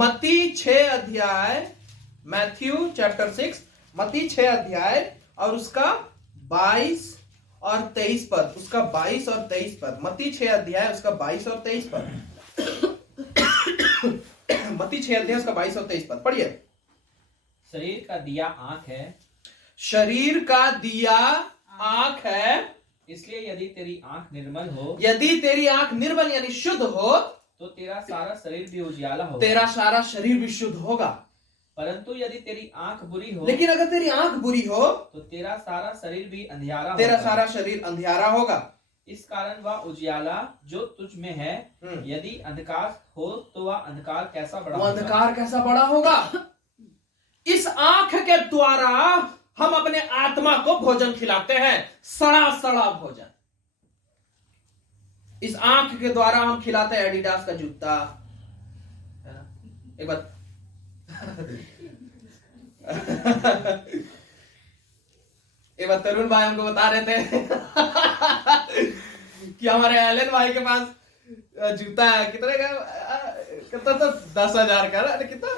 मत्ती 6 अध्याय, Matthew chapter 6, मत्ती 6 अध्याय और उसका 22 और 23 पद, उसका 22 और 23 पद, मत्ती 6 अध्याय उसका 22 और 23 पद। मत्ती 6 अध्याय उसका 22 और 23 पद पढ़िए। शरीर का दिया आंख है, शरीर का दिया आंख है, इसलिए यदि तेरी आंख निर्मल हो, यदि तेरी आंख निर्मल यानी शुद्ध हो तो तेरा सारा शरीर भी उजियाला होगा। तेरा सारा शरीर भी शुद्ध होगा। परंतु यदि तेरी आंख बुरी हो, लेकिन अगर तेरी आंख बुरी हो तो तेरा सारा शरीर भी अंधियारा तेरा होगा। सारा शरीर अंधियारा होगा। इस कारण वह उजियाला जो तुझ में है, यदि अंधकार हो तो वह अंधकार कैसा बड़ा वो होगा। अंधकार कैसा बड़ा होगा। इस आंख के द्वारा हम अपने आत्मा को भोजन खिलाते हैं, सड़ा सड़ा भोजन। इस आंख के द्वारा हम खिलाते हैं एडिडास का जूता, है ना? एक बात एक बार तरुण भाई हमको बता रहे थे कि हमारे एलन भाई के पास जूता है, कितने का, कितना था, 10,000 का, अरे कितना,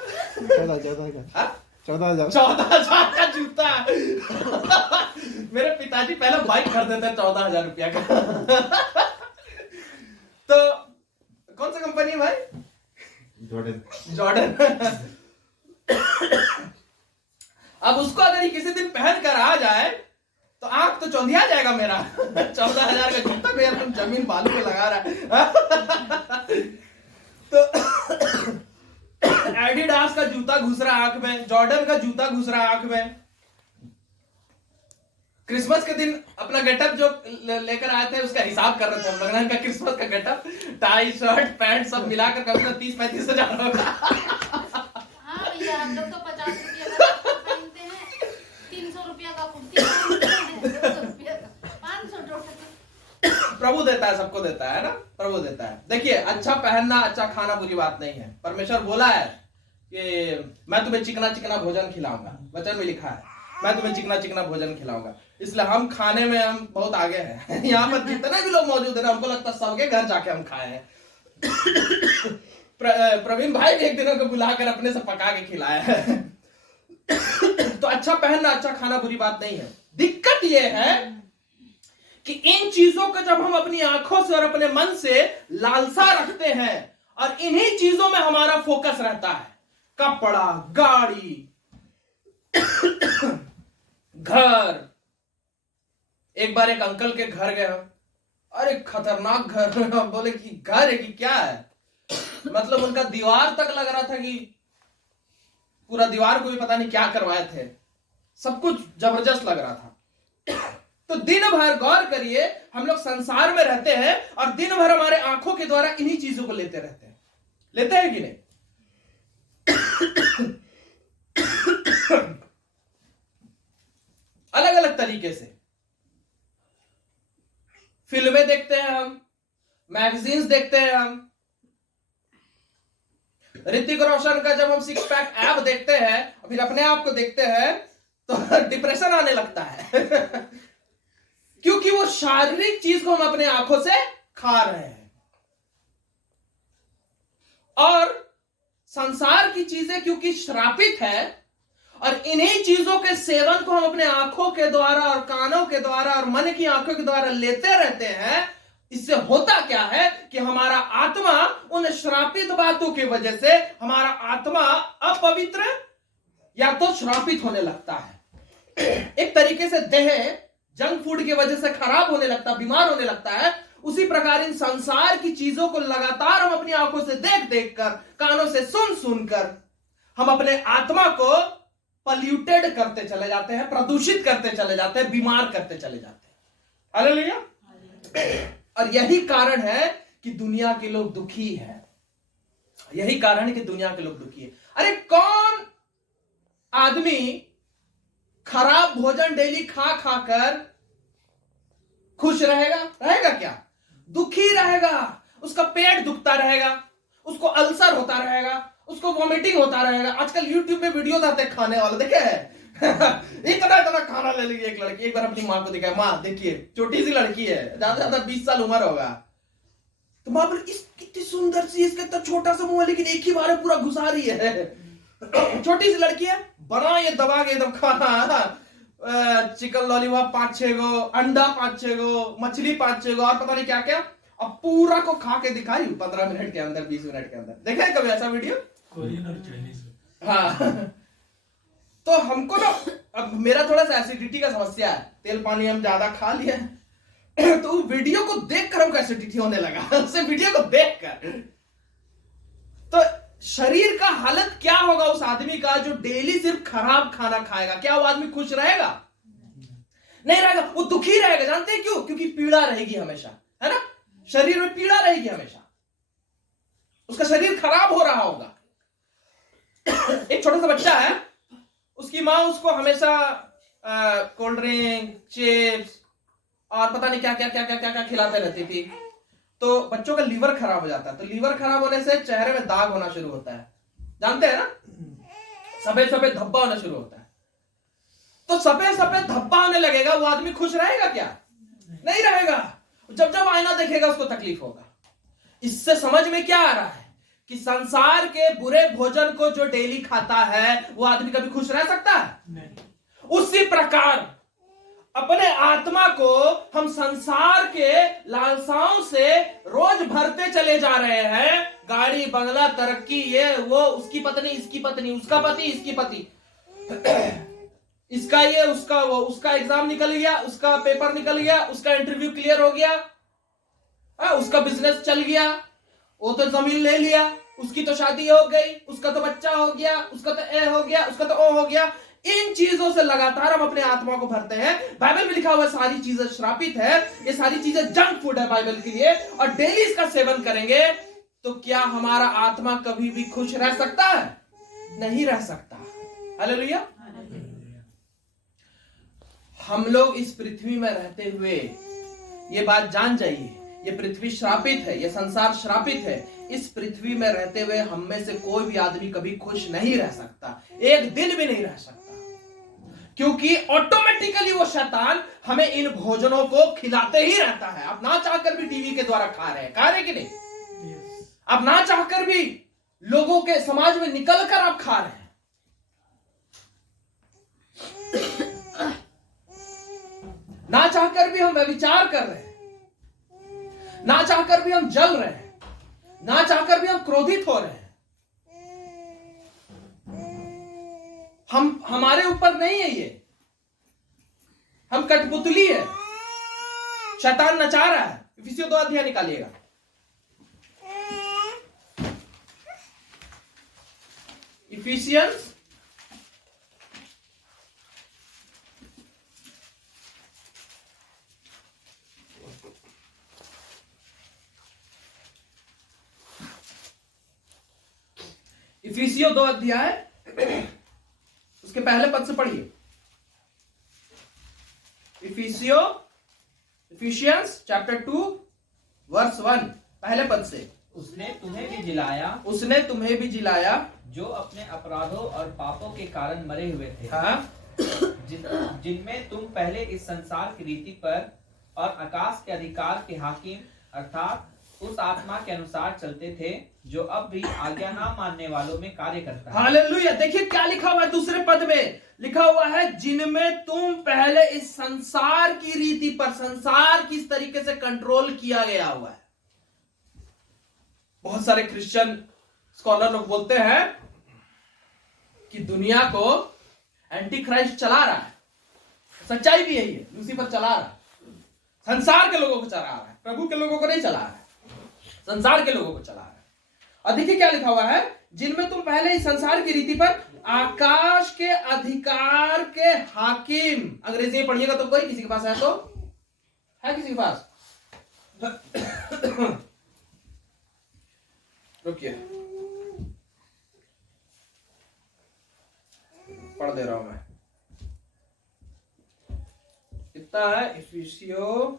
14,000 का जूता। मेरे पिताजी पहले बाइक खरीदते थे 14,000 रुपया का। तो कौन सा कंपनी भाई? जॉर्डन। अब उसको अगर ये किसी दिन पहन कर आ जाए तो आंख तो चौंधिया जाएगा मेरा। 14,000 का जूता को यार तुम जमीन बालू पे लगा रहा है। तो एडिडास का जूता घुस रहा आंख में, जॉर्डन का जूता घुस रहा आंख में। क्रिसमस के दिन अपना गेटअप जो लेकर आए थे उसका हिसाब कर रहे थे हम लोग, इनका क्रिसमस का गेटअप, टाई शर्ट पैंट सब मिलाकर कम से कम 30-35 हजार होगा। हाँ भैया, हम लोग तो 50 रुपया का पहनते हैं, 300 रुपया का कुर्ती पहनते हैं, 200 रुपया का, 500 टोटल। प्रभु देता है, सबको देता है ना, प्रभु देता है। देखिए, अच्छा पहनना, अच्छा खाना बुरी बात नहीं है। परमेश्वर बोला है कि मैं तुम्हें चिकना चिकना भोजन खिलाऊंगा, वचन में लिखा है मैं तुम्हें चिकना चिकना भोजन खिलाऊंगा। इसलिए हम खाने में हम बहुत आगे हैं। यहाँ पर जितने भी लोग मौजूद है ना, हमको लगता है सबके घर जाके हम खाए हैं। प्रवीण भाई भी एक दिनों को बुलाकर अपने से पका के खिलाया है। तो अच्छा पहनना, अच्छा खाना बुरी बात नहीं है। दिक्कत यह है कि इन चीजों को जब हम अपनी आंखों से और अपने मन से लालसा रखते हैं और इन्हीं चीजों में हमारा फोकस रहता है, कपड़ा, गाड़ी, घर। एक बार एक अंकल के घर गए हम, अरे खतरनाक घर। हम बोले कि घर है कि क्या है, मतलब उनका दीवार तक लग रहा था कि पूरा दीवार को भी पता नहीं क्या करवाए थे, सब कुछ जबरदस्त लग रहा था। तो दिन भर गौर करिए, हम लोग संसार में रहते हैं और दिन भर हमारे आंखों के द्वारा इन्हीं चीजों को लेते रहते हैं। लेते हैं कि नहीं? अलग अलग तरीके से फिल्में देखते हैं हम, मैगजीन्स देखते हैं हम। ऋतिक रोशन का जब हम 6 पैक ऐप देखते हैं, फिर अपने आप को देखते हैं तो डिप्रेशन आने लगता है। क्योंकि वो शारीरिक चीज को हम अपने आंखों से खा रहे हैं और संसार की चीजें क्योंकि श्रापित है और इन्हीं चीजों के सेवन को हम अपने आंखों के द्वारा और कानों के द्वारा और मन की आंखों के द्वारा लेते रहते हैं। इससे होता क्या है कि हमारा आत्मा उन श्रापित बातों की वजह से हमारा आत्मा अपवित्र या तो श्रापित होने लगता है। एक तरीके से देह जंक फूड की वजह से खराब होने लगता है, बीमार होने लगता है। उसी प्रकार इन संसार की चीजों को लगातार हम अपनी आंखों से देख देख कर, कानों से सुन सुनकर हम अपने आत्मा को पल्यूटेड करते चले जाते हैं, प्रदूषित करते चले जाते हैं, बीमार करते चले जाते हैं। हालेलुया। और यही कारण है कि दुनिया के लोग दुखी हैं। यही कारण है कि दुनिया के लोग दुखी हैं। अरे कौन आदमी खराब भोजन डेली खा खा कर खुश रहेगा? रहेगा क्या? दुखी रहेगा। उसका पेट दुखता रहेगा, उसको अल्सर होता रहेगा, उसको वॉमिटिंग होता रहेगा। आजकल यूट्यूब में वीडियोस आते हैं खाने वाले, देखे हैं? इतना इतना खाना ले ली एक लड़की। एक बार अपनी माँ को दिखाया, माँ देखिए छोटी सी लड़की है, ज्यादा से ज्यादा 20 साल उम्र होगा, तो माँ बोले इस कितनी सुंदर सी, इसका इतना छोटा सा मुंह है लेकिन एक ही बार में पूरा घुसा रही है। छोटी सी लड़की है, बना ये दबा के एकदम खाना, चिकन लॉलीपॉप 5-6 गो, अंडा 5-6 गो, मछली 5-6 गो और पता नहीं क्या क्या, अब पूरा को खा के दिखाई 15 मिनट के अंदर, 20 मिनट के अंदर। देखा है कभी ऐसा वीडियो? कोरियन और चाइनीज। हाँ। तो हमको ना, अब मेरा थोड़ा सा एसिडिटी का समस्या है, तेल पानी हम ज्यादा खा लिए तो वीडियो को देखकर हमको एसिडिटी होने लगा, उसे वीडियो को देखकर। तो शरीर का हालत क्या होगा उस आदमी का जो डेली सिर्फ खराब खाना खाएगा? क्या वो आदमी खुश रहेगा? नहीं रहेगा, वो दुखी रहेगा। जानते हैं क्यों? क्योंकि पीड़ा रहेगी हमेशा, है ना? शरीर में पीड़ा रहेगी हमेशा, उसका शरीर खराब हो रहा होगा। एक छोटा सा बच्चा है, उसकी माँ उसको हमेशा कोल्ड ड्रिंक, चिप्स और पता नहीं क्या क्या क्या क्या क्या क्या खिलाते रहती थी। तो बच्चों का लीवर खराब हो जाता है। तो लीवर खराब होने से चेहरे में दाग होना शुरू होता है, जानते हैं ना? सफेद सफेद धब्बा होना शुरू होता है। तो सफेद सफेद धब्बा होने लगेगा, वो आदमी खुश रहेगा क्या? नहीं रहेगा। जब जब आईना देखेगा उसको तकलीफ होगा। इससे समझ में क्या आ रहा है कि संसार के बुरे भोजन को जो डेली खाता है वो आदमी कभी खुश रह सकता है? नहीं। उसी प्रकार अपने आत्मा को हम संसार के लालसाओं से रोज भरते चले जा रहे हैं। गाड़ी, बंगला, तरक्की, ये वो, उसकी पत्नी, इसकी पत्नी, उसका पति, इसकी पति, इसका ये, उसका वो, उसका एग्जाम निकल गया, उसका पेपर निकल गया, उसका इंटरव्यू क्लियर हो गया, उसका बिजनेस चल गया, वो तो जमीन ले लिया, उसकी तो शादी हो गई, उसका तो बच्चा हो गया, उसका तो ए हो गया, उसका तो ओ हो गया। इन चीजों से लगातार हम अपने आत्मा को भरते हैं। बाइबल में लिखा हुआ सारी चीजें श्रापित है, ये सारी चीजें जंक फूड है बाइबल के लिए, और डेली इसका सेवन करेंगे तो क्या हमारा आत्मा कभी भी खुश रह सकता है? नहीं रह सकता। हालेलुया। हम लोग इस पृथ्वी में रहते हुए ये बात जान जाइए, ये पृथ्वी श्रापित है, ये संसार श्रापित है। इस पृथ्वी में रहते हुए हम में से कोई भी आदमी कभी खुश नहीं रह सकता, एक दिन भी नहीं रह सकता, क्योंकि ऑटोमेटिकली वो शैतान हमें इन भोजनों को खिलाते ही रहता है। आप ना चाहकर भी टीवी के द्वारा खा रहे हैं कि नहीं? आप ना चाहकर भी लोगों के समाज में निकलकर आप खा रहे हैं। ना चाहकर भी हम व्यभिचार कर रहे हैं, ना चाहकर भी हम जल रहे हैं, ना चाहकर भी हम क्रोधित हो रहे हैं। हमारे ऊपर नहीं है ये, हम कठपुतली है, शैतान नचा रहा है। इफिसियों 2 अध्याय निकालिएगा। इफिसियंस इफिसियों 2 अध्याय उसके पहले पद से पढ़िए। इफिशियंस चैप्टर 2 वर्स 1 पहले पद से। उसने तुम्हें भी जिलाया, उसने तुम्हें भी जिलाया जो अपने अपराधों और पापों के कारण मरे हुए थे, हाँ, जिनमें तुम पहले इस संसार की रीति पर और आकाश के अधिकार के हाकिम अर्थात उस आत्मा के अनुसार चलते थे जो अब भी आज्ञा ना मानने वालों में कार्य करता है। हालेलुया। देखिए क्या लिखा हुआ है दूसरे पद में, लिखा हुआ है जिनमें तुम पहले इस संसार की रीति पर, संसार किस तरीके से कंट्रोल किया गया हुआ है। बहुत सारे क्रिश्चियन स्कॉलर लोग बोलते हैं कि दुनिया को एंटी क्राइस्ट चला रहा है। सच्चाई भी यही है, लूसीफर चला रहा है, संसार के लोगों को चला रहा है, प्रभु के लोगों को नहीं चला रहा है, संसार के लोगों को चला रहा है। और देखिए क्या लिखा हुआ है, जिनमें तुम पहले इस संसार की रीति पर आकाश के अधिकार के हाकिम। अंग्रेजी में पढ़िएगा तो कोई, किसी के पास है तो है, किसी के पास? रुकिए पढ़ दे रहा हूं मैं। कितना है? इफिसियों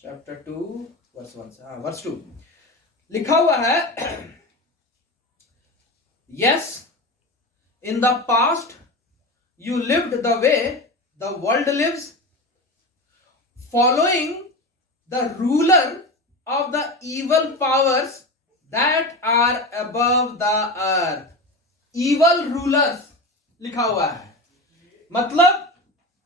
चैप्टर 2 वर्स 1 से, वर्स 2 लिखा हुआ है, yes in the past you lived the way the world lives following the ruler of the evil powers that are above the earth. Evil rulers लिखा हुआ है, मतलब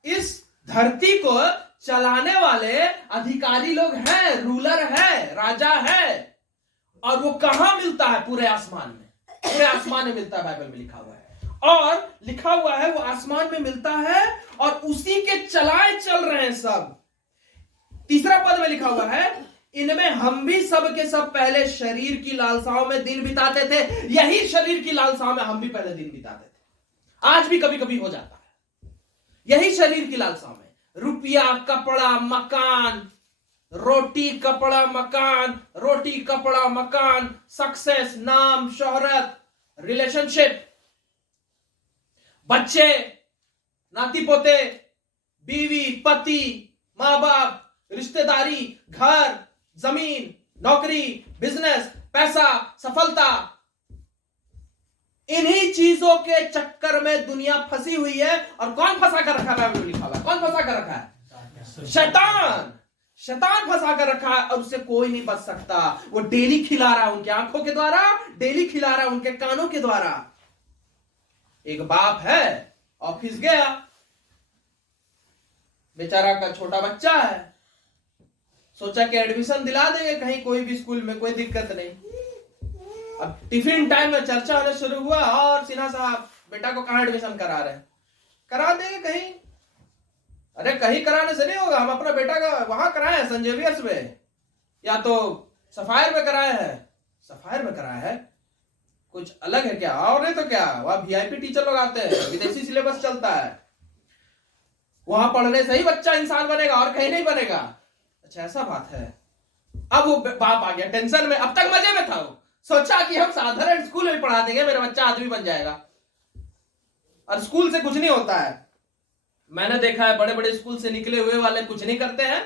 इस धरती को चलाने वाले अधिकारी लोग हैं, रूलर है, राजा है। और वो कहां मिलता है? पूरे आसमान में, पूरे आसमान में मिलता है, बाइबल में लिखा हुआ है। और लिखा हुआ है वो आसमान में मिलता है और उसी के चलाए चल रहे हैं सब। तीसरा पद में लिखा हुआ है, इनमें हम भी सब के सब पहले शरीर की लालसाओं में दिन बिताते थे। यही शरीर की लालसाओं में हम भी पहले दिन बिताते थे, आज भी कभी कभी हो जाता है। यही शरीर की लालसाओं में रुपया, कपड़ा, मकान, रोटी कपड़ा मकान, रोटी कपड़ा मकान, सक्सेस, नाम, शोहरत, रिलेशनशिप, बच्चे, नाती पोते, बीवी, पति, मां बाप, रिश्तेदारी, घर, जमीन, नौकरी, बिजनेस, पैसा, सफलता, इन्हीं चीजों के चक्कर में दुनिया फंसी हुई है। और कौन फंसा कर रखा है? बाइबल में लिखा हुआ है, कौन फंसा कर रखा है? शैतान। शैतान फंसा कर रखा है और उससे कोई नहीं बच सकता। वो डेली खिला रहा है उनकी आंखों के द्वारा, डेली खिला रहा है उनके कानों के द्वारा। एक बाप है, ऑफिस गया, बेचारा का छोटा बच्चा है, सोचा कि एडमिशन दिला देंगे कहीं कोई भी स्कूल में, कोई दिक्कत नहीं। अब टिफिन टाइम में चर्चा होने शुरू हुआ, और सिन्हा साहब बेटा को कहां एडमिशन करा रहे हैं? करा देंगे कहीं। अरे कहीं कराने से नहीं होगा, हम अपना बेटा का वहां कराए हैं, सेंट जेवियर्स में, या तो सफायर में कराए हैं। सफायर में कराया है, कुछ अलग है क्या? और नहीं तो क्या, वहां वीआईपी टीचर लोग आते हैं, विदेशी सिलेबस चलता है, वहां पढ़ने से ही बच्चा इंसान बनेगा और कहीं नहीं बनेगा। अच्छा ऐसा बात है। अब वो बाप आ गया टेंशन में, अब तक मजे में था वो, सोचा कि हम साधारण स्कूल में पढ़ा देंगे, मेरा बच्चा आदमी बन जाएगा। और स्कूल से कुछ नहीं होता है। मैंने देखा है बड़े बड़े स्कूल से निकले हुए वाले कुछ नहीं करते हैं,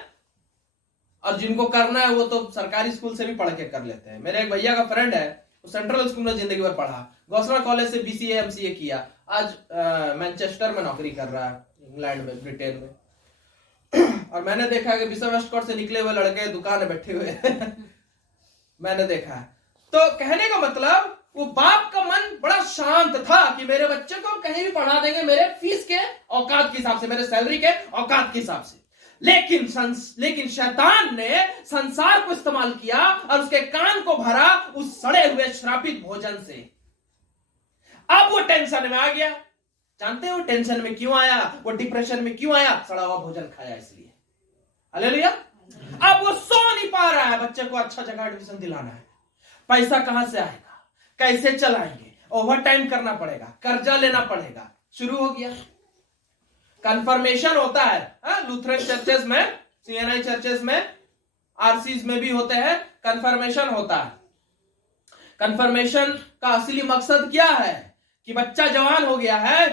और जिनको करना है वो तो सरकारी स्कूल से भी पढ़ के कर लेते हैं। मेरे एक भैया का फ्रेंड है, वो सेंट्रल स्कूल में जिंदगी भर पढ़ा, गौसरा कॉलेज से बीसीए एमसीए किया, आज मैनचेस्टर में नौकरी कर रहा है, इंग्लैंड में, ब्रिटेन में। और मैंने देखा कि बिशप वेस्टकोट से निकले हुए लड़के दुकान में बैठे हुए मैंने देखा है। तो कहने का मतलब, वो बाप का मन बड़ा शांत था कि मेरे बच्चे को कहीं भी पढ़ा देंगे, मेरे फीस के औकात के हिसाब से, मेरे सैलरी के औकात के हिसाब से। लेकिन शैतान ने संसार को इस्तेमाल किया और उसके कान को भरा उस सड़े हुए श्रापित भोजन से। अब वो टेंशन में आ गया। जानते हो टेंशन में क्यों आया? वो डिप्रेशन में क्यों आया? सड़ा हुआ भोजन खाया इसलिए। हालेलुया। अब वो सो नहीं पा रहा है, बच्चे को अच्छा जगह एडमिशन दिलाना है, पैसा कहां से आएगा, कैसे चलाएंगे, ओवर टाइम करना पड़ेगा, कर्जा लेना पड़ेगा। शुरू हो गया। कंफर्मेशन होता है लूथरन चर्चेस में, सीएनआई चर्चेस में, आरसीज में भी होते हैं, कंफर्मेशन होता है। कंफर्मेशन का असली मकसद क्या है? कि बच्चा जवान हो गया है,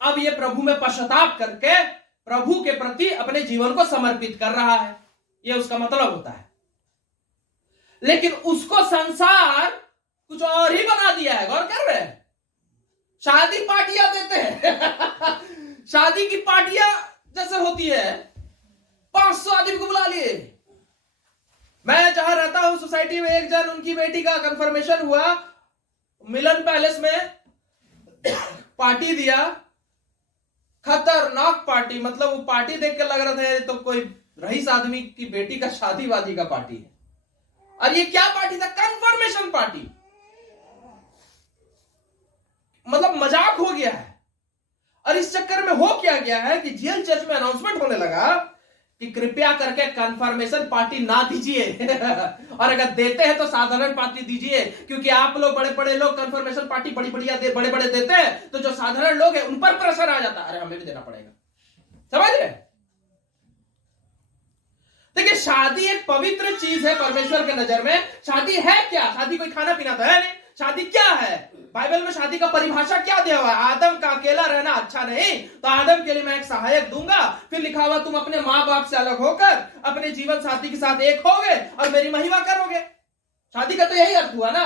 अब ये प्रभु में पश्चाताप करके प्रभु के प्रति अपने जीवन को समर्पित कर रहा है, ये उसका मतलब होता है। लेकिन उसको संसार कुछ और ही बना दिया है। गौर कर रहे हैं? शादी पार्टियां देते हैं शादी की पार्टियां जैसे होती है, 500 आदमी को बुला लिए। मैं जहां रहता हूं सोसाइटी में, एक जन, उनकी बेटी का कंफर्मेशन हुआ, मिलन पैलेस में पार्टी दिया, खतरनाक पार्टी। मतलब वो पार्टी देख के लग रहा था तो कोई रईस आदमी की बेटी का शादी वादी का पार्टी है। और ये क्या पार्टी था? Confirmation party. मतलब मजाक हो गया है। और इस चक्कर में हो क्या गया है कि जीएल चर्च में अनाउंसमेंट होने लगा कि कृपया करके कंफर्मेशन पार्टी ना दीजिए और अगर देते हैं तो साधारण पार्टी दीजिए, क्योंकि आप लोग बड़े बड़े लोग कंफर्मेशन पार्टी बड़ी बढ़िया बड़े बड़े देते हैं, तो जो साधारण लोग हैं उन पर प्रेशर आ जाता है, अरे हमें भी देना पड़ेगा। समझ रहे? देखिए, शादी एक पवित्र चीज है परमेश्वर के नजर में। शादी है क्या? शादी कोई खाना पीना तो है नहीं। शादी क्या है? बाइबल में शादी का परिभाषा क्या दिया हुआ है? आदम का अकेला रहना अच्छा नहीं, तो आदम के लिए मैं एक सहायक दूंगा। फिर लिखा हुआ तुम अपने माँ बाप से अलग होकर अपने जीवन साथी के साथ एक होगे और मेरी महिमा करोगे। शादी का तो यही अर्थ हुआ ना।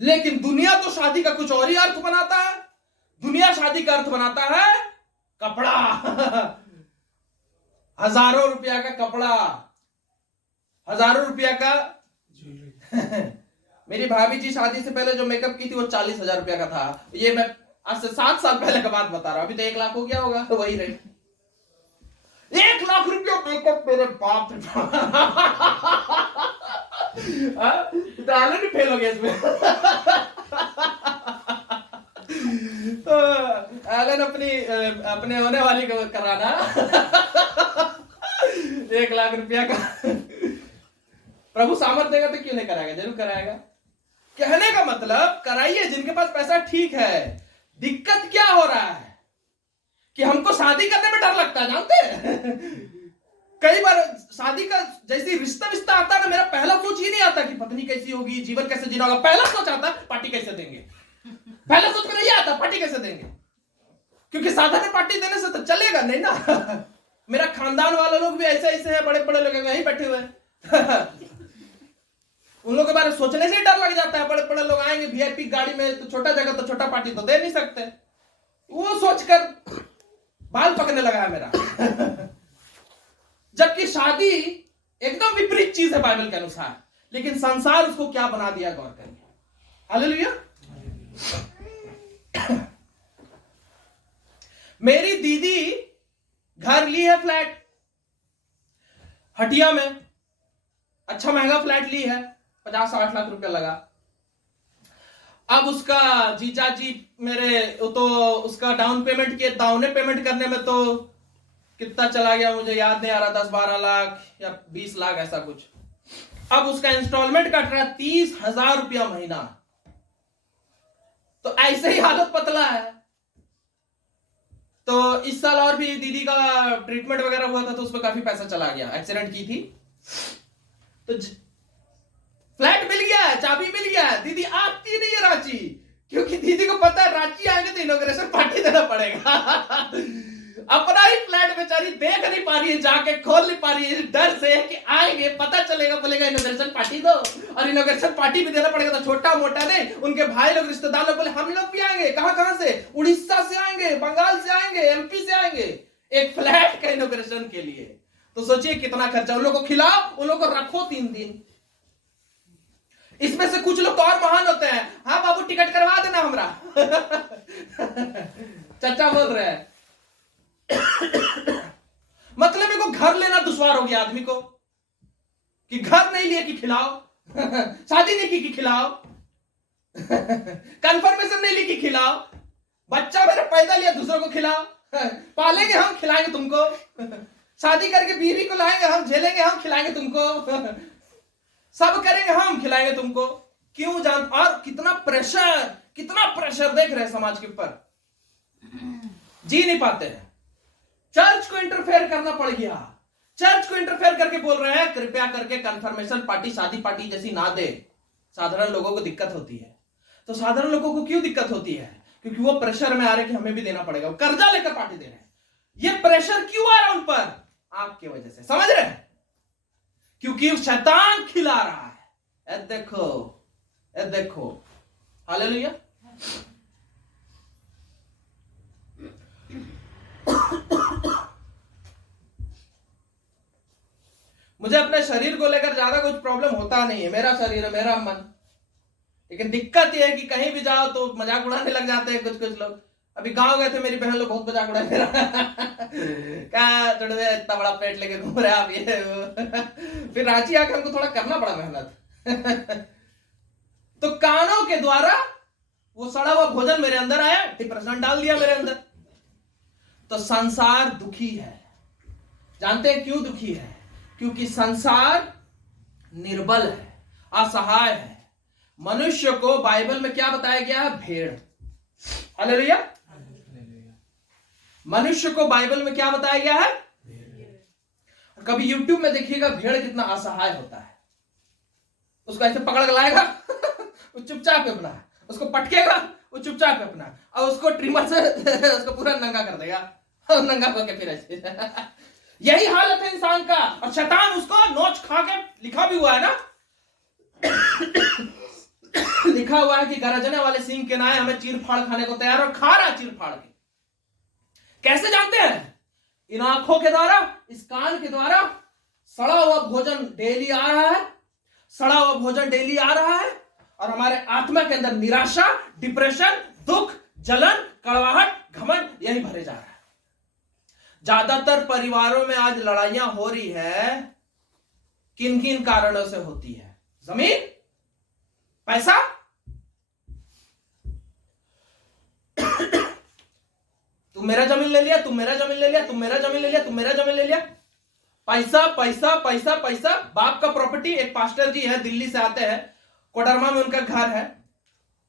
लेकिन दुनिया तो शादी का कुछ और ही अर्थ बनाता है। दुनिया शादी का अर्थ बनाता है कपड़ा, हजारों रुपया का कपड़ा, हजारों रुपया का ज्वेलरी। मेरी भाभी जी शादी से पहले जो मेकअप की थी वो 40,000 रुपया का था। ये मैं आज से 7 साल पहले का बात बता रहा हूं। अभी तो 1 लाख हो गया होगा, वही रहे। 1 लाख रुपया मेकअप, मेरे बाप रे बाप। तो आलू नहीं फेल हो गया इसमें। तो एलन अपने होने वाली को कराना 1 लाख रुपया का। प्रभु सामर्थ देगा तो क्यों नहीं कराएगा, जरूर कराएगा। कहने का मतलब कराइए जिनके पास पैसा, ठीक है। दिक्कत क्या हो रहा है कि हमको शादी करने में डर लगता है, जानते हैं। कई बार शादी का जैसे रिश्ता आता है ना, मेरा पहला सोच ही नहीं आता कि पत्नी कैसी होगी, जीवन कैसे जीना होगा। पहला सोच आता है पार्टी कैसे देंगे। पहला सोच में नहीं आता पार्टी कैसे देंगे, क्योंकि साधारण पार्टी देने से तो चलेगा नहीं ना। मेरा खानदान वाले लोग भी ऐसे ऐसे हैं, बड़े बड़े लोग यहीं बैठे हुए हैं। उन लोगों के बारे में सोचने से ही डर लग जाता है। बड़े बड़े लोग आएंगे वीआईपी गाड़ी में, तो छोटा जगह तो छोटा पार्टी तो दे नहीं सकते। वो सोचकर बाल पकने लगा है मेरा। जबकि शादी एकदम विपरीत चीज है बाइबल के अनुसार, लेकिन संसार उसको क्या बना दिया, गौर करिए। हालेलुया। मेरी दीदी घर ली है, फ्लैट हटिया में, अच्छा महंगा फ्लैट ली है, 50-60 लाख रुपया लगा। अब उसका जीजा जी मेरे तो उसका डाउन पेमेंट किए, डाउन पेमेंट करने में तो कितना चला गया मुझे याद नहीं आ रहा, 10-12 लाख या 20 लाख ऐसा कुछ। अब उसका इंस्टॉलमेंट कट रहा है 30,000 रुपया महीना। तो ऐसे ही हालत पतला है। तो इस साल और भी दीदी का ट्रीटमेंट वगैरह हुआ था, तो उसमें काफी पैसा चला गया, एक्सीडेंट की थी। तो फ्लैट मिल गया है, चाबी मिल गया है, दीदी आती नहीं है रांची, क्योंकि दीदी को पता है रांची आएंगे तो इनॉग्रेशन पार्टी देना पड़ेगा। अपना ही फ्लैट बेचारी देख नहीं पा रही है, जाके खोल नहीं पा रही है, डर से कि आएंगे पता चलेगा, बोलेगा इनॉग्रेशन पार्टी दो, और इनॉग्रेशन पार्टी भी देना पड़ेगा। तो छोटा मोटा नहीं, उनके भाई लोग रिश्तेदार लोग बोले हम लोग भी आएंगे। कहां से, उड़ीसा से आएंगे, बंगाल से आएंगे, एमपी से आएंगे, एक फ्लैट का इनॉग्रेशन के लिए। तो सोचिए कितना खर्चा। उन लोग को खिलाओ, उन लोग को रखो 3 दिन। इसमें से कुछ लोग तो और महान होते हैं, हाँ बाबू टिकट करवा देना हमरा। चाचा बोल रहे हैं। मतलब मेरे को घर लेना दुश्वार हो गया आदमी को, कि घर नहीं लिए कि खिलाओ, शादी नहीं की कि खिलाओ, कंफर्मेशन नहीं ली कि खिलाओ, बच्चा मेरे पैदा लिया दूसरों को खिलाओ, पालेंगे हम खिलाएंगे तुमको, शादी करके बीवी को लाएंगे हम, झेलेंगे हम, खिलाएंगे तुमको, सब करेंगे हम, खिलाएंगे तुमको। क्यों जान, और कितना प्रेशर देख रहे हैं समाज के ऊपर, जी नहीं पाते हैं। चर्च को इंटरफेयर करना पड़ गया। चर्च को इंटरफेयर करके बोल रहे हैं कृपया करके कंफर्मेशन पार्टी, शादी पार्टी जैसी ना दे। साधारण लोगों को दिक्कत होती है। तो साधारण लोगों को क्यों दिक्कत होती है? क्योंकि वो प्रेशर में आ रहे कि हमें भी देना पड़ेगा, कर्जा लेकर पार्टी दे रहे हैं। ये प्रेशर क्यों आ रहा उन पर? आपकी वजह से, समझ रहे हैं? क्योंकि शैतान खिला रहा है। ए देखो, हालेलुया। मुझे अपने शरीर को लेकर ज्यादा कुछ प्रॉब्लम होता नहीं है, मेरा शरीर है, मेरा मन। लेकिन दिक्कत यह है कि कहीं भी जाओ तो मजाक उड़ाने लग जाते हैं कुछ लोग। अभी गांव गए थे, मेरी बहन लोग बहुत मजाक उड़ाए मेरा। क्या चढ़वे इतना बड़ा पेट लेके घूम रहे आप, ये। फिर रांची आके हमको थोड़ा करना पड़ा मेहनत। तो कानों के द्वारा वो सड़ा हुआ भोजन मेरे अंदर आया, डिप्रेशन डाल दिया मेरे अंदर। तो संसार दुखी है। जानते हैं क्यों दुखी है? क्योंकि संसार निर्बल है, असहाय है। मनुष्य को बाइबल में क्या बताया गया है? भेड़। हालेलुया। मनुष्य को बाइबल में क्या बताया गया है? कभी YouTube में देखिएगा भेड़ कितना असहाय होता है। उसको ऐसे पकड़ के लाएगा, वो चुपचाप अपना, उसको पटकेगा, वो चुपचाप अपना, और उसको ट्रिमर से उसको पूरा नंगा कर देगा, और नंगा होके फिर ऐसे। यही हालत है इंसान का। और शैतान उसको नोच खा के, लिखा भी हुआ है ना, लिखा हुआ है कि गरजने वाले सिंह के नाए हमें चीर फाड़ खाने को तैयार, और खा रहा चीर फाड़ के। कैसे जानते हैं? इन आंखों के द्वारा, इस कान के द्वारा सड़ा हुआ भोजन डेली आ रहा है, सड़ा हुआ भोजन डेली आ रहा है, और हमारे आत्मा के अंदर निराशा, डिप्रेशन, दुख, जलन, कड़वाहट, घमंड यही भरे जा रहा है। ज्यादातर परिवारों में आज लड़ाइयां हो रही है, किन किन कारणों से होती है? जमीन, पैसा, तुम मेरा जमीन ले लिया, तुम मेरा जमीन ले लिया, तुम मेरा जमीन ले लिया, तुम मेरा जमीन ले लिया। पैसा पैसा पैसा पैसा, बाप का प्रॉपर्टी। एक पास्टर जी है, दिल्ली से आते हैं, कोडरमा में उनका घर है,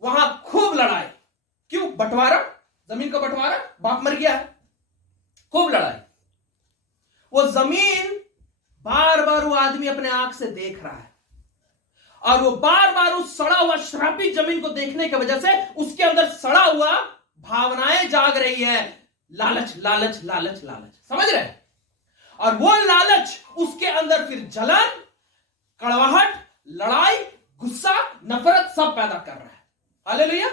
वहां खूब लड़ाई। क्यों? बंटवारा, जमीन का बंटवारा, बाप मर गया है, खूब लड़ाई। वो जमीन बार बार वो आदमी अपने आंख से देख रहा है, और वो बार बार उस सड़ा हुआ श्रापित जमीन को देखने की वजह से उसके अंदर सड़ा हुआ भावनाएं जाग रही है। लालच लालच लालच लालच, समझ रहे हैं? और वो लालच उसके अंदर फिर जलन, कड़वाहट, लड़ाई, गुस्सा, नफरत सब पैदा कर रहा है। हालेलुया।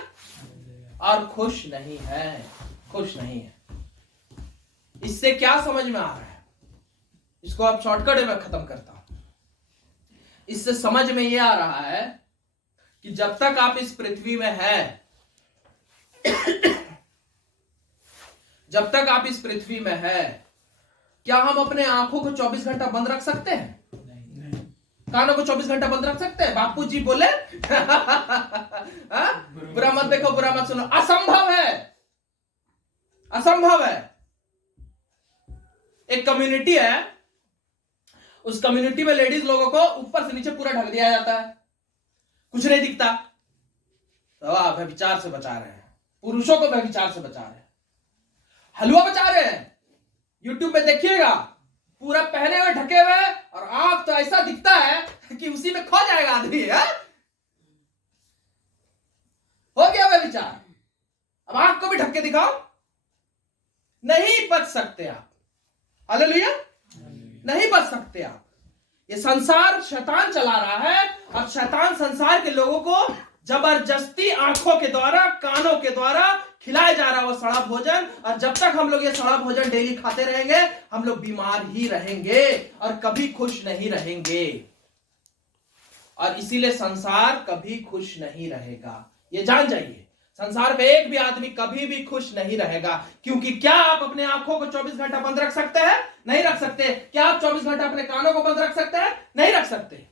और खुश नहीं है, खुश नहीं है। इससे क्या समझ में आ रहा है? इसको आप शॉर्टकट में खत्म करता हूं। इससे समझ में यह आ रहा है कि जब तक आप इस पृथ्वी में हैं, जब तक आप इस पृथ्वी में हैं, क्या हम अपने आंखों को 24 घंटा बंद रख सकते हैं? कानों को 24 घंटा बंद रख सकते हैं? बापू जी बोले बुरा मत देखो, बुरा मत सुनो, असंभव है, असंभव है। एक कम्युनिटी है, उस कम्युनिटी में लेडीज लोगों को ऊपर से नीचे पूरा ढक दिया जाता है, कुछ नहीं दिखता। तो आप व्यभिचार से बचा रहे हैं, पुरुषों को व्यभिचार से बचा रहे हैं, हलवा बचा रहे हैं। यूट्यूब में देखिएगा, पूरा पहने हुए ढके हुए, और आंख तो ऐसा दिखता है कि उसी में खो जाएगा आदमी है? हो गया व्यभिचार। अब आंख को भी ढक के दिखाओ, नहीं बच सकते आप। हालेलुया, नहीं बच सकते आप। ये संसार शैतान चला रहा है, और शैतान संसार के लोगों को जबरदस्ती आंखों के द्वारा, कानों के द्वारा खिलाया जा रहा है वो सड़ा भोजन। और जब तक हम लोग ये सड़ा भोजन डेली खाते रहेंगे, हम लोग बीमार ही रहेंगे और कभी खुश नहीं रहेंगे। और इसीलिए संसार कभी खुश नहीं रहेगा, ये जान जाइए। संसार में एक भी आदमी कभी भी खुश नहीं रहेगा। क्योंकि क्या आप अपने आंखों को 24 घंटा बंद रख सकते हैं? नहीं रख सकते। क्या आप 24 घंटा अपने कानों को बंद रख सकते हैं? नहीं रख सकते।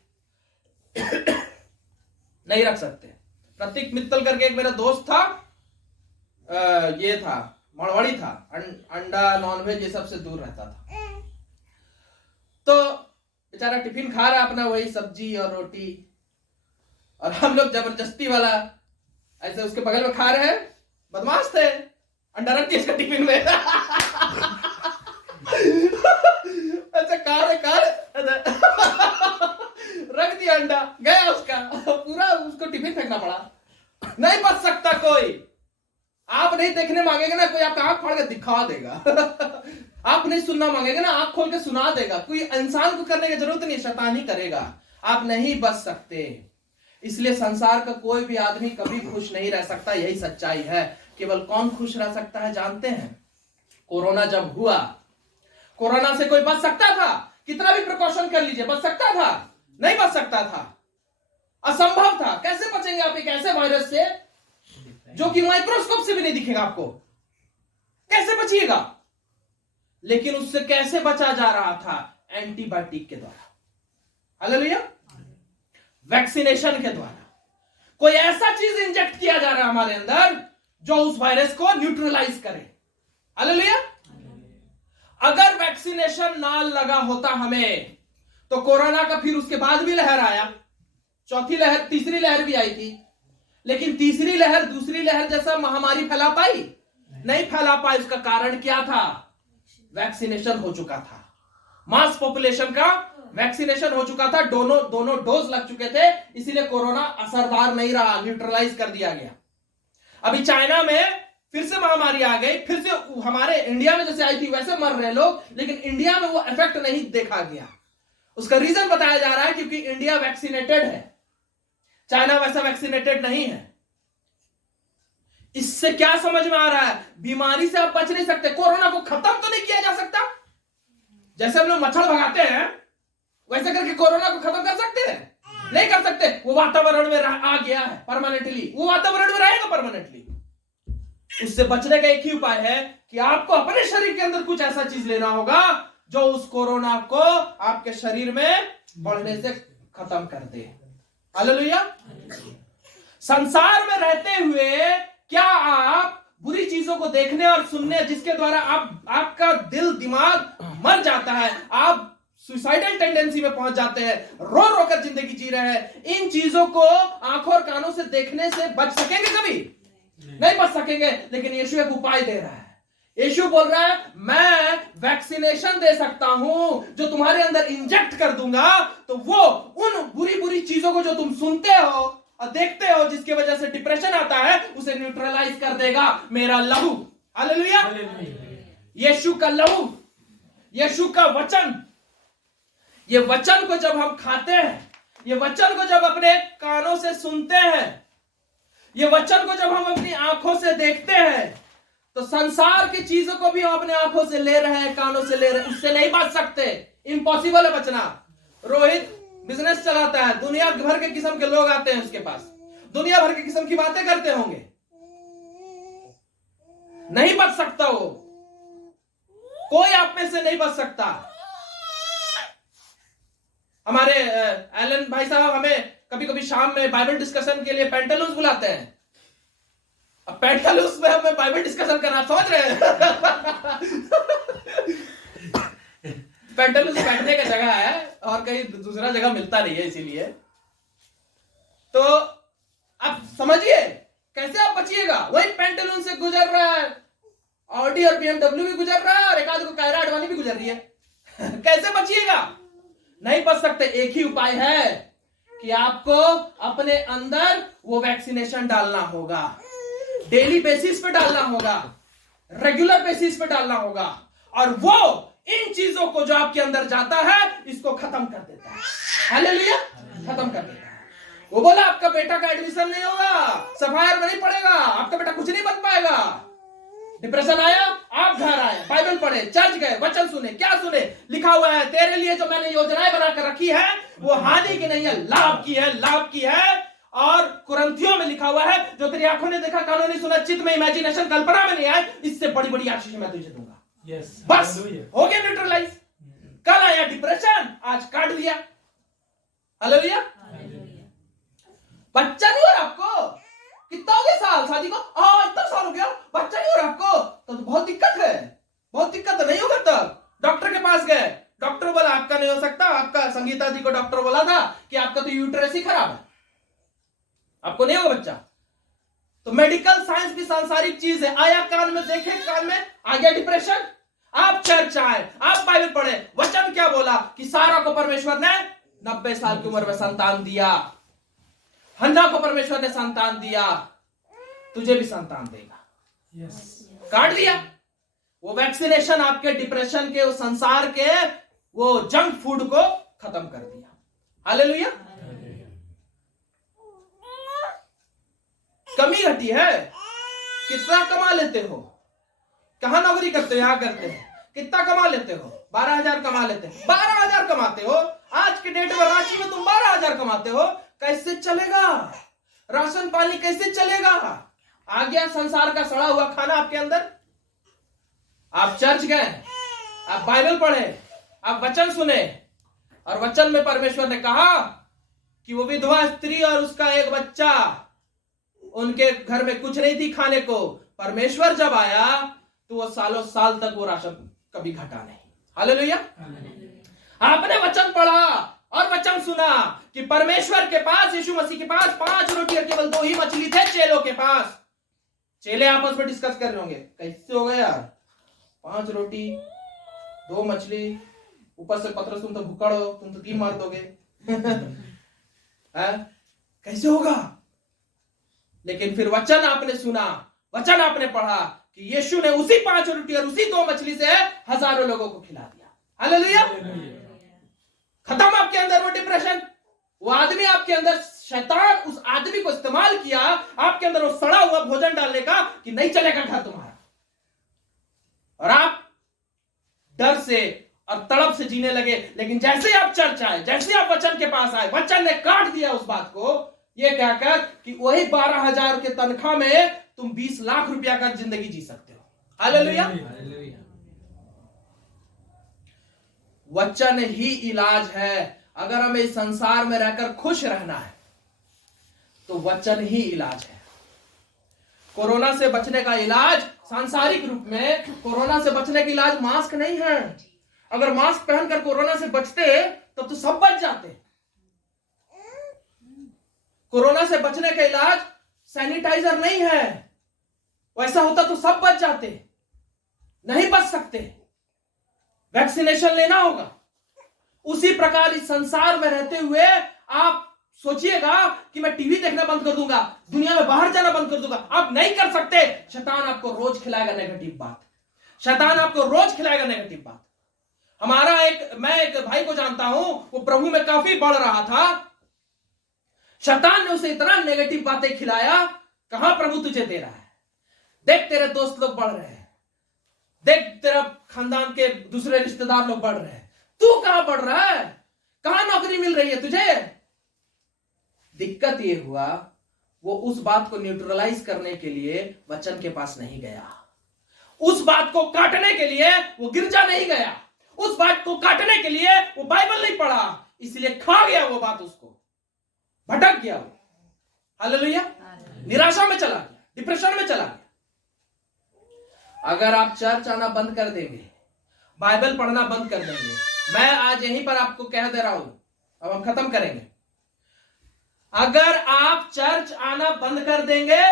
नहीं रख सकते। प्रतीक मित्तल करके एक मेरा दोस्त था, ये था, मरवाड़ी था, अंडा नॉनवेज ये सबसे दूर रहता था। तो बेचारा टिफिन खा रहा अपना, वही सब्जी और रोटी, और हम लोग जबरदस्ती वाला ऐसे उसके बगल में खा रहे हैं। बदमाश थे, अंडा रख दिया इसका टिफिन में। अच्छा खा रहे रख दिया अंडा, गया उसका, पूरा उसको टिफिन फेंकना पड़ा। नहीं बच सकता कोई। आप नहीं देखने मांगेंगे ना, कोई आपका आंख फाड़ के दिखा देगा। आप नहीं सुनना मांगेंगे ना, आंख खोल के सुना देगा। कोई इंसान को करने की जरूरत नहीं, शैतान ही करेगा। आप नहीं बच सकते। इसलिए संसार का कोई भी आदमी कभी खुश नहीं रह सकता, यही सच्चाई है। केवल कौन खुश रह सकता है जानते हैं? कोरोना जब हुआ, कोरोना से कोई बच सकता था? कितना भी प्रिकॉशन कर लीजिए, बच सकता था? नहीं बच सकता था, असंभव था। कैसे बचेंगे आप एक ऐसे वायरस से जो कि माइक्रोस्कोप से भी नहीं दिखेगा आपको? कैसे बचिएगा? लेकिन उससे कैसे बचा जा रहा था? एंटीबायोटिक के द्वारा, हालेलुया, वैक्सीनेशन के द्वारा। कोई ऐसा चीज इंजेक्ट किया जा रहा है हमारे अंदर जो उस वायरस को न्यूट्रलाइज करे, हालेलुया। अगर वैक्सीनेशन ना लगा होता हमें, तो कोरोना का फिर उसके बाद भी लहर आया, चौथी लहर, तीसरी लहर भी आई थी। लेकिन तीसरी लहर दूसरी लहर जैसा महामारी फैला पाई? नहीं फैला पाई। उसका कारण क्या था? वैक्सीनेशन हो चुका था, मास पॉपुलेशन का वैक्सीनेशन हो चुका था, दोनों डोज लग चुके थे। इसीलिए कोरोना असरदार नहीं रहा, न्यूट्रलाइज कर दिया गया। अभी चाइना में फिर से महामारी आ गई, फिर से हमारे इंडिया में जैसे आई थी वैसे मर रहे लोग, लेकिन इंडिया में वो इफेक्ट नहीं देखा गया। उसका रीजन बताया जा रहा है क्योंकि इंडिया वैक्सीनेटेड है, चाइना वैसा वैक्सीनेटेड नहीं है। इससे क्या समझ में आ रहा है? बीमारी से आप बच नहीं सकते। कोरोना को खत्म तो नहीं किया जा सकता। जैसे हम लोग मच्छर भगाते हैं वैसे करके कोरोना को खत्म कर सकते हैं? नहीं कर सकते। वो वातावरण में आ गया है परमानेंटली, वो वातावरण में रहेगा परमानेंटली। उससे बचने का एक ही उपाय है कि आपको अपने शरीर के अंदर कुछ ऐसा चीज लेना होगा जो उस कोरोना को आपके शरीर में बढ़ने से खत्म कर दे। हालेलुया। संसार में रहते हुए क्या आप बुरी चीजों को देखने और सुनने जिसके द्वारा आपका दिल दिमाग मर जाता है, आप सुसाइडल टेंडेंसी में पहुंच जाते हैं, रो रो कर जिंदगी जी रहे हैं, इन चीजों को आंखों और कानों से देखने से बच सकेंगे? कभी नहीं बच सकेंगे। लेकिन यीशु एक उपाय दे रहा है। यीशु बोल रहा है मैं वैक्सीनेशन दे सकता हूं जो तुम्हारे अंदर इंजेक्ट कर दूंगा, तो वो उन बुरी बुरी चीजों को जो तुम सुनते हो और देखते हो जिसकी वजह से डिप्रेशन आता है उसे न्यूट्रलाइज कर देगा मेरा लहू। हालेलुया। यीशु का लहू, यीशु का वचन, ये वचन को जब हम खाते हैं, ये वचन को जब अपने कानों से सुनते हैं, ये वचन को जब हम अपनी आंखों से देखते हैं, तो संसार की चीजों को भी हम अपने आंखों से ले रहे हैं, कानों से ले रहे हैं, उससे नहीं बच सकते। इम्पॉसिबल है बचना। रोहित बिजनेस चलाता है, दुनिया भर के किस्म के लोग आते हैं उसके पास, दुनिया भर के किस्म की बातें करते होंगे, नहीं बच सकता वो। कोई आप में से नहीं बच सकता। हमारे एलन भाई साहब हमें कभी कभी शाम में बाइबल डिस्कशन के लिए पेंटालूस बुलाते हैं। अब पेंटालूस में हमें बाइबल डिस्कशन करना, समझ रहे हैं? पेंटालूस बैठने का जगह है और कहीं दूसरा जगह मिलता नहीं है, इसीलिए। तो आप समझिए कैसे आप बचिएगा। वही पेंटालून से गुजर रहा है, ऑडी और BMW भी गुजर रहा है और एक आध को कायरा अडवाणी भी गुजर रही है। कैसे बचिएगा? नहीं बच सकते। एक ही उपाय है कि आपको अपने अंदर वो वैक्सीनेशन डालना होगा, डेली बेसिस पे डालना होगा, रेगुलर बेसिस पे डालना होगा, और वो इन चीजों को जो आपके अंदर जाता है इसको खत्म कर देता है। हालेलुया। खत्म कर देता है। वो बोला आपका बेटा का एडमिशन नहीं होगा, सफायर में नहीं पड़ेगा, आपका बेटा कुछ नहीं बन पाएगा। डिप्रेशन आया, आप घर आए, बाइबल पढ़े, चर्च गए, वचन सुने। क्या सुने? लिखा हुआ है तेरे लिए जो मैंने योजनाएं बनाकर रखी है वो हानि की नहीं है, लाभ की है, लाभ की है। और कुरिन्थियों में लिखा हुआ है जो तेरी आंखों ने देखा, कानों ने सुना, चित्त में इमेजिनेशन कल्पना में नहीं आए, इससे बड़ी बड़ी आशीष मैं तुझे दूंगा। बस हो गया न्यूट्रलाइज। कल आया डिप्रेशन, आज काट लिया। हालेलुया। बच्चा नहीं हो रहा आपको? कितना हो गया साल शादी को? इतना साल हो गया, बच्चा नहीं हो रहा आपको? तो बहुत दिक्कत है, बहुत दिक्कत है। नहीं होगा तब डॉक्टर के पास गए, डॉक्टर बोला आपका नहीं हो सकता। आपका संगीता जी को डॉक्टर बोला था कि आपका तो यूट्रस ही खराब है, आपको नहीं होगा बच्चा। तो मेडिकल साइंस भी सांसारिक चीज है। आया कान में, देखे कान में, आ गया डिप्रेशन। आप चर्च आए, आप बाइबल पढ़े, वचन क्या बोला कि सारा को परमेश्वर ने 90 साल की उम्र में संतान दिया, हन्ना को परमेश्वर ने संतान दिया, तुझे भी संतान देगा। काट दिया। वो वैक्सीनेशन आपके डिप्रेशन के, उस संसार के वो जंक फूड को खत्म कर दिया। हालेलुया। कमी घटी है। कितना कमा लेते हो? कहां नौकरी करते हो? यहां करते हैं। कितना कमा लेते हो? 12,000 कमा लेते हो। 12,000 कमाते हो आज के डेट में, रांची में तुम 12,000 कमाते हो। कैसे चलेगा? राशन पानी कैसे चलेगा? आ गया संसार का सड़ा हुआ खाना आपके अंदर। आप चर्च गए, आप बाइबल पढ़े, आप वचन सुने, और वचन में परमेश्वर ने कहा कि वो विधवा स्त्री और उसका एक बच्चा, उनके घर में कुछ नहीं थी खाने को। परमेश्वर जब आया तो वो सालों साल तक वो राशन कभी घटा नहीं। हालेलुया। आपने वचन पढ़ा और वचन सुना कि परमेश्वर के पास, यीशु मसीह के पास 5 रोटी और केवल 2 ही मछली थे चेलों के पास। चेले आपस में डिस्कस कर रहे होंगे कैसे हो गया यार, 5 रोटी 2 मछली, ऊपर से पतरस तुम तो भुक्कड़ हो, तुम तो 3 मार दोगे। कैसे होगा? लेकिन फिर वचन आपने सुना, वचन आपने पढ़ा कि यीशु ने उसी 5 रोटी और उसी 2 मछली से हजारों लोगों को खिला दिया। हालेलुया। खत्म आपके अंदर वो डिप्रेशन, वो आदमी आपके अंदर शैतान उस आदमी को इस्तेमाल किया आपके अंदर वो सड़ा हुआ भोजन डालने का कि नहीं चलेगा घर तुम्हारा, और आप डर से और तड़प से जीने लगे। लेकिन जैसे आप चर्च आए, जैसे आप वचन के पास आए, वचन ने काट दिया उस बात को, ये कहकर कि वही 12,000 के तनख्वाह में तुम 20 लाख रुपया का जिंदगी जी सकते हो। हालेलुया। वचन ही इलाज है। अगर हमें इस संसार में रहकर खुश रहना है तो वचन ही इलाज है। कोरोना से बचने का इलाज सांसारिक रूप में, कोरोना से बचने का इलाज मास्क नहीं है। अगर मास्क पहनकर कोरोना से बचते तब तो सब बच जाते। कोरोना से बचने का इलाज सैनिटाइजर नहीं है, वैसा होता तो सब बच जाते। नहीं बच सकते, वैक्सीनेशन लेना होगा। उसी प्रकार इस संसार में रहते हुए आप सोचिएगा कि मैं टीवी देखना बंद कर दूंगा, दुनिया में बाहर जाना बंद कर दूंगा, आप नहीं कर सकते। शैतान आपको रोज खिलाएगा नेगेटिव बात, शैतान आपको रोज खिलाएगा नेगेटिव बात। मैं एक भाई को जानता हूं, वो प्रभु में काफी बढ़ रहा था। शैतान ने उसे इतना नेगेटिव बातें खिलाया, कहां प्रभु तुझे दे रहा है, देख तेरे दोस्त लोग बढ़ रहे हैं, देख तेरा खानदान के दूसरे रिश्तेदार लोग बढ़ रहे हैं, तू कहां बढ़ रहा है, कहां नौकरी मिल रही है तुझे। दिक्कत यह हुआ वो उस बात को न्यूट्रलाइज करने के लिए वचन के पास नहीं गया, उस बात को काटने के लिए वो गिरजा नहीं गया, उस बात को काटने के लिए वो बाइबल नहीं पढ़ा, इसलिए खा गया वो बात, उसको भटक गया वो। हालेलुया। निराशा में चला गया, डिप्रेशन में चला गया। अगर आप चर्च आना बंद कर देंगे, बाइबल पढ़ना बंद कर देंगे, मैं आज यहीं पर आपको कह दे रहा हूं, अब हम खत्म करेंगे। अगर आप चर्च आना बंद कर देंगे,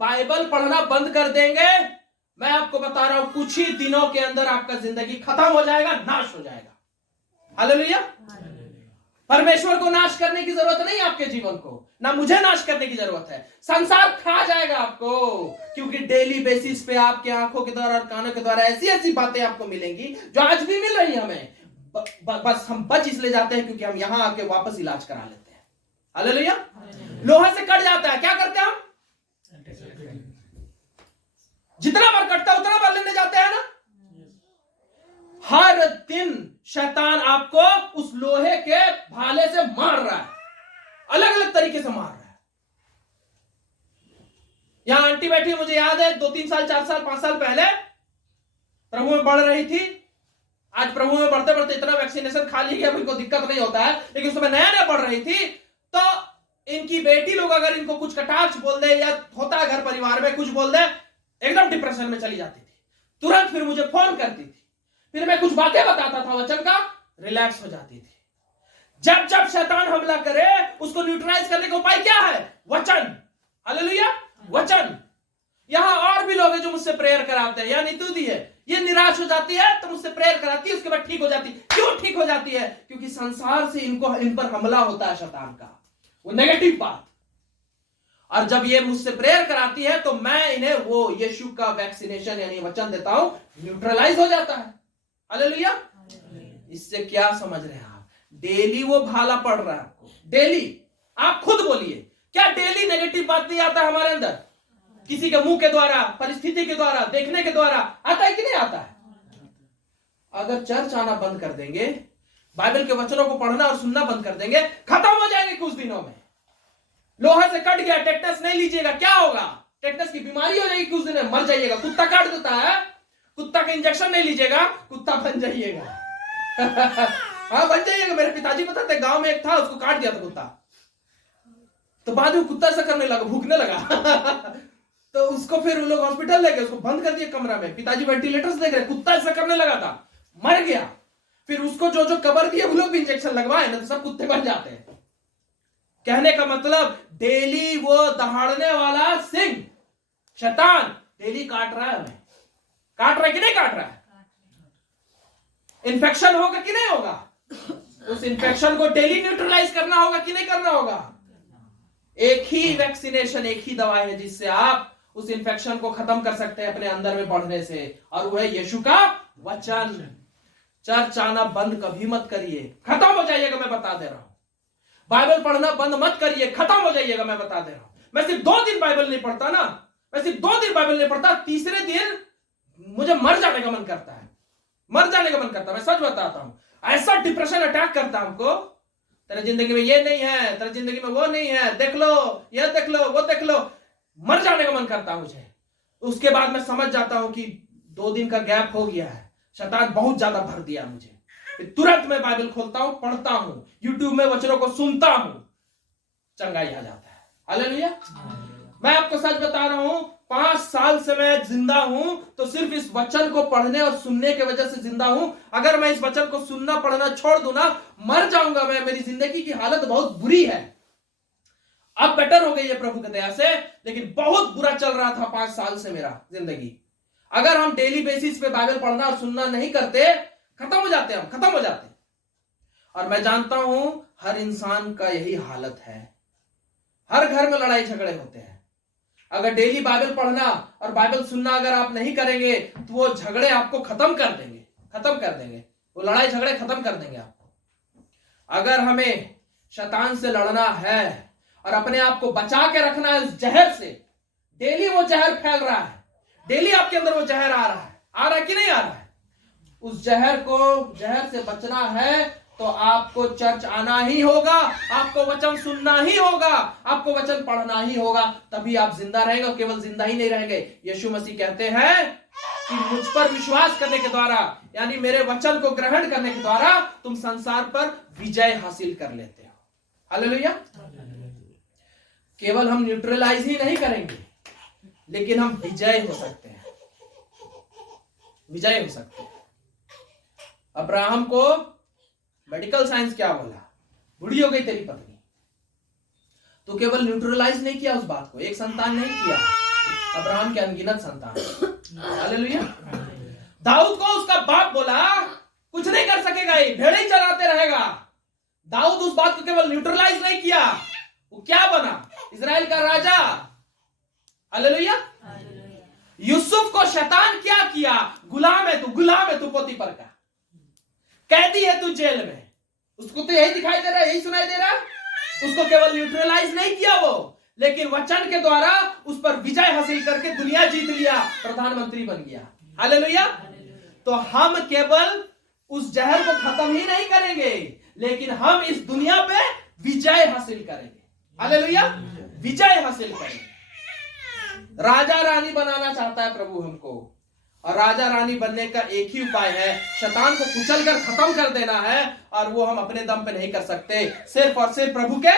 बाइबल पढ़ना बंद कर देंगे, मैं आपको बता रहा हूं कुछ ही दिनों के अंदर आपका जिंदगी खत्म हो जाएगा, नाश हो जाएगा। हालेलुया। परमेश्वर को नाश करने की जरूरत नहीं आपके जीवन को, ना मुझे नाश करने की जरूरत है। संसार खा जाएगा आपको, क्योंकि डेली बेसिस पे आपके आंखों के द्वारा और कानों के द्वारा ऐसी ऐसी बातें आपको मिलेंगी जो आज भी मिल रही है हमें। बस हम बच इसलिए जाते हैं क्योंकि हम यहां आके वापस इलाज करा लेते हैं। हालेलुया। लोहा से कट जाता है, क्या करते हैं हम, जितना बार कटता है उतना बार लेने जाते हैं ना। हर दिन शैतान आपको उस लोहे के भाले से मार रहा है, अलग अलग तरीके से मार रहा है। यहां आंटी बैठी, मुझे याद है 2-3 साल 4 साल 5 साल पहले प्रभु में बढ़ रही थी। आज प्रभु में बढ़ते बढ़ते इतना वैक्सीनेशन खा ली गया, इनको दिक्कत नहीं होता है, लेकिन उस समय नया नया बढ़ रही थी तो इनकी बेटी लोग अगर इनको कुछ कटाक्ष बोल दे या होता है घर परिवार में कुछ बोल दे, एकदम डिप्रेशन में चली जाती थी। तुरंत फिर मुझे फोन करती थी, फिर मैं कुछ बातें बताता था वचन का, रिलैक्स हो जाती थी। जब जब शैतान हमला करे उसको न्यूट्रलाइज करने का उपाय क्या है, वचन। हालेलुया। वचन। यहां और भी लोग हैं जो मुझसे प्रेयर कराते हैं, या नीतू दी है, ये निराश हो जाती है तो मुझसे प्रेयर कराती है, उसके बाद ठीक हो जाती है। क्यों ठीक हो जाती है, क्योंकि संसार से इन पर हमला होता है शैतान का, वो नेगेटिव बात। और जब ये मुझसे प्रेयर कराती है तो मैं इन्हें वो यीशु का वैक्सीनेशन यानी वचन देता हूं, न्यूट्रलाइज हो जाता है। हालेलुया। इससे क्या समझ रहे हैं आप, डेली वो भाला पड़ रहा है आपको, डेली। आप खुद बोलिए, क्या डेली नेगेटिव बात नहीं आता हमारे अंदर, किसी के मुंह के द्वारा, परिस्थिति के द्वारा, देखने के द्वारा, आता है कि नहीं आता है। अगर चर्च आना बंद कर देंगे, बाइबल के वचनों को पढ़ना और सुनना बंद कर देंगे, खत्म हो जाएंगे कुछ दिनों में। लोहा से कट गया, टेटनस नहीं लीजिएगा, क्या होगा, टेटनस की बीमारी हो जाएगी, कुछ दिन में मर जाइएगा। कुत्ता काट देता है, कुत्ता का इंजेक्शन नहीं लीजिएगा, कुत्ता बन जाइएगा। हाँ बन जाइएगा। मेरे पिताजी पता थे, गांव में एक था, उसको काट दिया था कुत्ता, तो बाद में कुत्ता ऐसा करने लगा, भूखने लगा। तो उसको फिर उन लोग हॉस्पिटल ले गए, उसको बंद कर दिया कमरा में, पिताजी वेंटिलेटर्स देख रहे, कुत्ता ऐसा करने लगा था, मर गया। फिर उसको जो जो कबर दिए वो लोग भी इंजेक्शन लगवाए ना, तो सब कुत्ते बन जाते हैं। कहने का मतलब, डेली वो दहाड़ने वाला सिंह शैतान डेली काट रहा है हमें। काट रहा है कि नहीं काट रहा है, इन्फेक्शन होगा कि नहीं होगा, उस इन्फेक्शन को डेली न्यूट्रलाइज करना होगा कि नहीं करना होगा। एक ही वैक्सीनेशन, एक ही दवा है जिससे आप उस इन्फेक्शन को खत्म कर सकते हैं अपने अंदर में बढ़ने से, और वो है यीशु का वचन। चर्च आना बंद कभी मत करिए, खत्म हो जाइएगा, मैं बता दे रहा हूं। बाइबल पढ़ना बंद मत करिए, खत्म हो जाइएगा, मैं बता दे रहा हूं। मैं सिर्फ 2 दिन बाइबल नहीं पढ़ता ना, मैं सिर्फ 2 दिन बाइबल नहीं पढ़ता, तीसरे दिन मुझे मर जाने का मन करता है, मर जाने का मन करता है। मैं सच बताता हूं, ऐसा डिप्रेशन अटैक करता है हमको, तेरे जिंदगी में ये नहीं है, तेरे जिंदगी में वो नहीं है, देख लो, ये देख लो, वो देख लो, मर जाने का मन करता है मुझे। उसके बाद मैं समझ जाता हूं कि 2 दिन का गैप हो गया है, शैतान बहुत ज्यादा भर दिया मुझे। तुरंत मैं बाइबल खोलता हूं, पढ़ता हूं, यूट्यूब में वचनों को सुनता हूं, चंगाई आ जाता है। हालेलुया। मैं आपको सच बता रहा हूं, 5 साल से मैं जिंदा हूं तो सिर्फ इस वचन को पढ़ने और सुनने की वजह से जिंदा हूं। अगर मैं इस वचन को सुनना पढ़ना छोड़ दूं ना, मर जाऊंगा मैं। मेरी जिंदगी की हालत बहुत बुरी है। अब बेटर हो गई है प्रभु की दया से, लेकिन बहुत बुरा चल रहा था 5 साल से मेरा जिंदगी। अगर हम डेली बेसिस पे बाइबल पढ़ना और सुनना नहीं करते, खत्म हो जाते, हम खत्म हो जाते। और मैं जानता हूं हर इंसान का यही हालत है। हर घर में लड़ाई झगड़े होते हैं। अगर डेली बाइबल पढ़ना और बाइबल सुनना अगर आप नहीं करेंगे तो वो झगड़े आपको खत्म कर देंगे, खत्म कर देंगे, वो लड़ाई झगड़े खत्म कर देंगे आपको। अगर हमें शैतान से लड़ना है और अपने आप को बचा के रखना है उस जहर से, डेली वो जहर फैल रहा है, डेली आपके अंदर वो जहर आ रहा है कि नहीं आ रहा है? उस जहर से बचना है तो आपको चर्च आना ही होगा, आपको वचन सुनना ही होगा, आपको वचन पढ़ना ही होगा, तभी आप जिंदा रहेंगे। केवल जिंदा ही नहीं रहेंगे। यीशु मसीह कहते हैं कि मुझ पर विश्वास करने के द्वारा, यानी मेरे वचन को ग्रहण करने के द्वारा तुम संसार पर विजय हासिल कर लेते हो। हालेलुया। केवल हम न्यूट्रलाइज ही नहीं करेंगे, लेकिन हम विजय हो सकते हैं, विजय हो सकते हैं। अब्राहम को मेडिकल साइंस क्या बोला? बुढ़ी हो गई तेरी पत्नी, तो केवल न्यूट्रलाइज नहीं किया उस बात को, एक संतान नहीं किया, अब्राहम के अनगिनत संतान। हालेलुया। दाऊद को उसका बाप बोला कुछ नहीं कर सकेगा, ये भेड़े ही चराते रहेगा। दाऊद उस बात को केवल न्यूट्रलाइज नहीं किया, वो क्या बना? इजराइल का राजा। हालेलुया। यूसुफ को शैतान क्या किया? गुलाम है तू पोतीफर का, कैदी है तू जेल में। उसको तो यही दिखाई दे रहा है, यही सुनाई दे रहा है। उसको केवल न्यूट्रलाइज नहीं किया वो, लेकिन वचन के द्वारा उस पर विजय हासिल करके दुनिया जीत लिया, प्रधानमंत्री बन गया। हालेलुया। तो हम केवल उस जहर को खत्म ही नहीं करेंगे, लेकिन हम इस दुनिया पे विजय हासिल करेंगे। हालेलुया। विजय हासिल करेंगे। राजा रानी बनाना चाहता है प्रभु हमको, और राजा रानी बनने का एक ही उपाय है, शैतान को कुचल कर खत्म कर देना है। और वो हम अपने दम पे नहीं कर सकते, सिर्फ और सिर्फ प्रभु के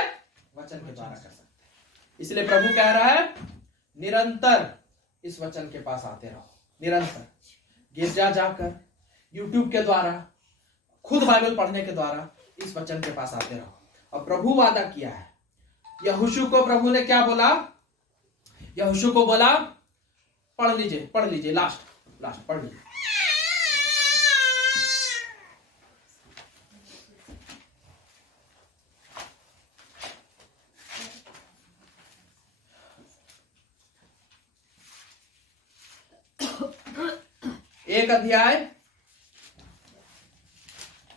वचन के द्वारा कर सकते। इसलिए प्रभु कह रहा है निरंतर इस वचन के पास आते रहो, निरंतर गिरजा जाकर, यूट्यूब के द्वारा, खुद बाइबल पढ़ने के द्वारा इस वचन के पास आते रहो। और प्रभु वादा किया है, यहोशू को प्रभु ने क्या बोला? यहोशू को बोला पढ़ लीजिए लास्ट पढ़ लीजिए। एक अध्याय,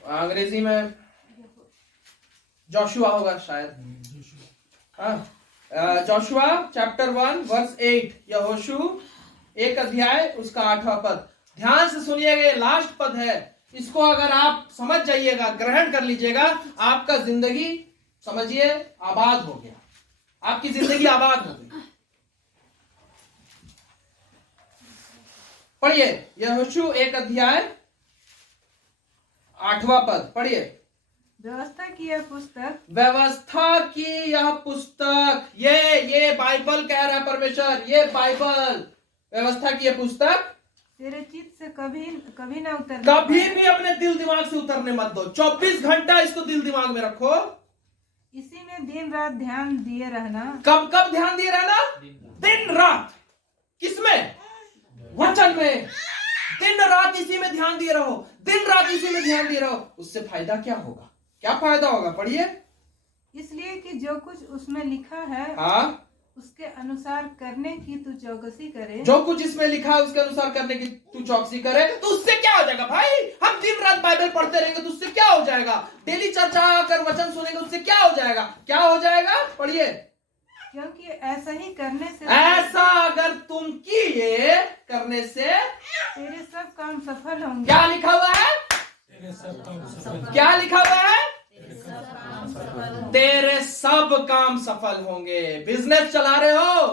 अंग्रेजी में जोशुआ होगा शायद, जोशुआ चैप्टर 1 वर्स 8, यहोशू 1 अध्याय उसका 8वां पद। ध्यान से सुनिएगा, लास्ट पद है। इसको अगर आप समझ जाइएगा, ग्रहण कर लीजिएगा, आपका जिंदगी समझिए आबाद हो गया, आपकी जिंदगी आबाद हो गई। पढ़िए यहोशू 1 अध्याय 8वां पद पढ़िए। व्यवस्था की यह पुस्तक, व्यवस्था की यह पुस्तक, ये बाइबल कह रहा है परमेश्वर, ये बाइबल, व्यवस्था की यह पुस्तक तेरे चित्त से कभी ना उतरने कभी भी अपने दिल दिमाग से उतरने मत दो। 24 घंटा इसको दिल दिमाग में रखो, इसी में दिन रात ध्यान दिए रहना। कब ध्यान दिए रहना? दिन रात। किसमें? वचन में। दिन रात इसी में ध्यान दिए रहो, दिन रात इसी में ध्यान दिए रहो। उससे फायदा क्या होगा? क्या फायदा होगा? पढ़िए। इसलिए कि जो कुछ उसमें लिखा है, हाँ, उसके अनुसार करने की तू चौकसी करे। जो कुछ इसमें लिखा है उसके अनुसार करने की तू चौकसी करे, तो उससे क्या हो जाएगा भाई? हम दिन रात बाइबल पढ़ते रहेंगे तो उससे क्या हो जाएगा? डेली चर्चा आकर वचन सुनेंगे उससे क्या हो जाएगा? क्या हो जाएगा? पढ़िए। क्योंकि ऐसा ही करने से ऐसा अगर तुम किए करने से तेरे सब काम सफल होंगे। क्या लिखा हुआ है? तेरे सब काम सफल क्या लिखा हुआ है? होंगे। तेरे सब काम सफल होंगे। बिजनेस चला रहे हो,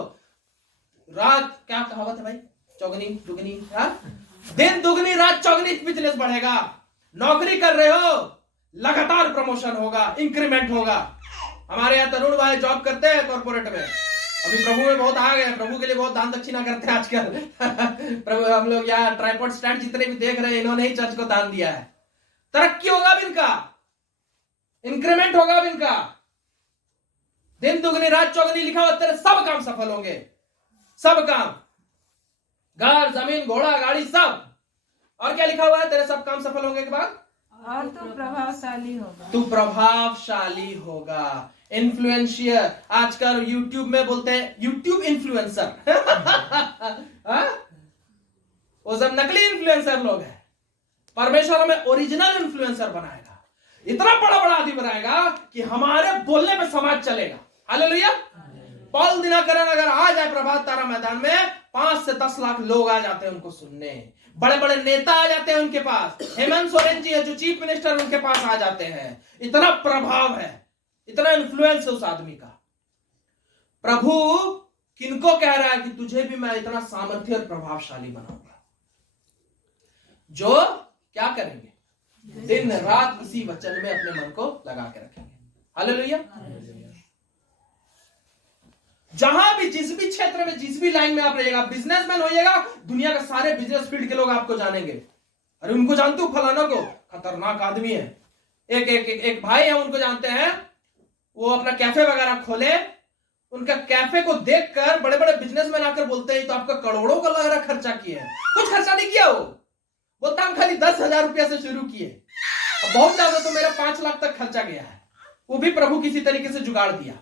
रात क्या कहावत है भाई? चौगनी दुगनी, हाँ? दिन दुगनी रात चौगनी बिजनेस बढ़ेगा। नौकरी कर रहे हो, लगातार प्रमोशन होगा, इंक्रीमेंट होगा। हमारे यहाँ तरुण भाई जॉब करते हैं कॉर्पोरेट में, अभी प्रभु में बहुत आ गए, प्रभु के लिए बहुत दान दक्षिणा करते हैं आजकल। प्रभु हम लोग यहाँ ट्राइपॉड स्टैंड जितने भी देख रहे हैं इन्होंने ही चर्च को दान दिया है। तरक्की होगा अब इनका, इंक्रीमेंट होगा अब इनका। दिन दुगनी रात चौगनी लिखा हुआ, तेरे सब काम सफल होंगे। सब काम, घर जमीन घोड़ा गाड़ी सब। और क्या लिखा हुआ है? तेरे सब काम सफल होंगे के बाद और तू प्रभावशाली होगा। तू प्रभावशाली होगा। इन्फ्लुएंशियर, आजकल यूट्यूब में बोलते हैं यूट्यूब इन्फ्लुएंसर। वो सब नकली इन्फ्लुएंसर लोग हैं। परमेश्वर हमें ओरिजिनल इन्फ्लुएंसर बनाएगा, इतना बड़ा बड़ा आदमी बनाएगा कि हमारे बोलने पे समाज चलेगा। हालेलुया। पॉल दिनाकरन अगर आ जाए प्रभात तारा मैदान में, 5 से 10 लाख लोग आ जाते हैं उनको सुनने। बड़े बड़े नेता आ जाते हैं उनके पास। हेमंत सोरेन जी है जो चीफ मिनिस्टर, उनके पास आ जाते हैं। इतना प्रभाव है, इतना इन्फ्लुएंस है उस आदमी का। प्रभु किनको कह रहा है कि तुझे भी मैं इतना सामर्थ्य और प्रभावशाली बनाऊंगा, जो क्या करेंगे? दिन रात इसी वचन में अपने मन को लगा के रखेंगे। हालेलुया। जहां भी जिस भी क्षेत्र में जिस भी लाइन में आप रहिएगा, बिजनेसमैन होइएगा, दुनिया के सारे बिजनेस फील्ड के लोग आपको जानेंगे। अरे उनको जानते हो, फलाना को, खतरनाक आदमी है। एक भाई है, उनको जानते हैं, वो अपना कैफे वगैरह खोले। उनका कैफे को देखकर बड़े बड़े बिजनेसमैन आकर बोलते हैं तो आपका करोड़ों का लग रहा खर्चा किए हैं। कुछ खर्चा नहीं किया, वो बोलता हम खाली 10,000 रुपया से शुरू किए, बहुत ज्यादा तो मेरा 5 लाख तक खर्चा गया है। वो भी प्रभु किसी तरीके से जुगाड़ दिया।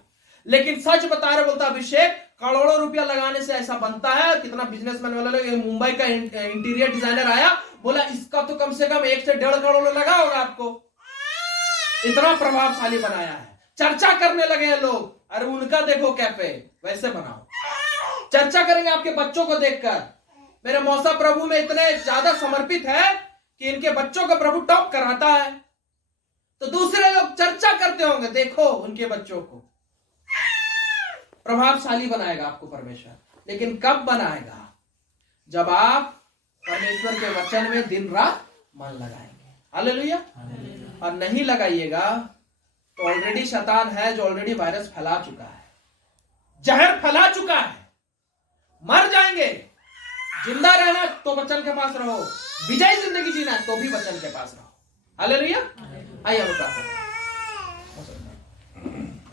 लेकिन सच बता रहे, बोलता अभिषेक करोड़ों रुपया लगाने से ऐसा बनता है। कितना बिजनेसमैन वाला लोग, मुंबई का इंटीरियर डिजाइनर आया, बोला इसका तो कम से कम 1 से 1.5 करोड़ लगा होगा आपको। इतना प्रभावशाली बनाया है। चर्चा करने लगे हैं लोग, अरे उनका देखो कैफे, वैसे बनाओ। चर्चा करेंगे आपके बच्चों को देखकर, मेरे मौसा प्रभु में इतने ज्यादा समर्पित है कि इनके बच्चों को प्रभु टॉप कराता है, तो दूसरे लोग चर्चा करते होंगे, देखो उनके बच्चों को। प्रभावशाली बनाएगा आपको परमेश्वर। लेकिन कब बनाएगा? जब आप परमेश्वर के वचन में दिन रात मन लगाएंगे। हालेलुया। और नहीं लगाइएगा तो ऑलरेडी शैतान है जो ऑलरेडी वायरस फैला चुका है, जहर फैला चुका है। मर जाएंगे। जिंदा रहना तो वचन के पास रहो, विजयी जिंदगी जीना है तो भी वचन के पास रहो। हालेलुया। आइए हम प्रार्थना करें।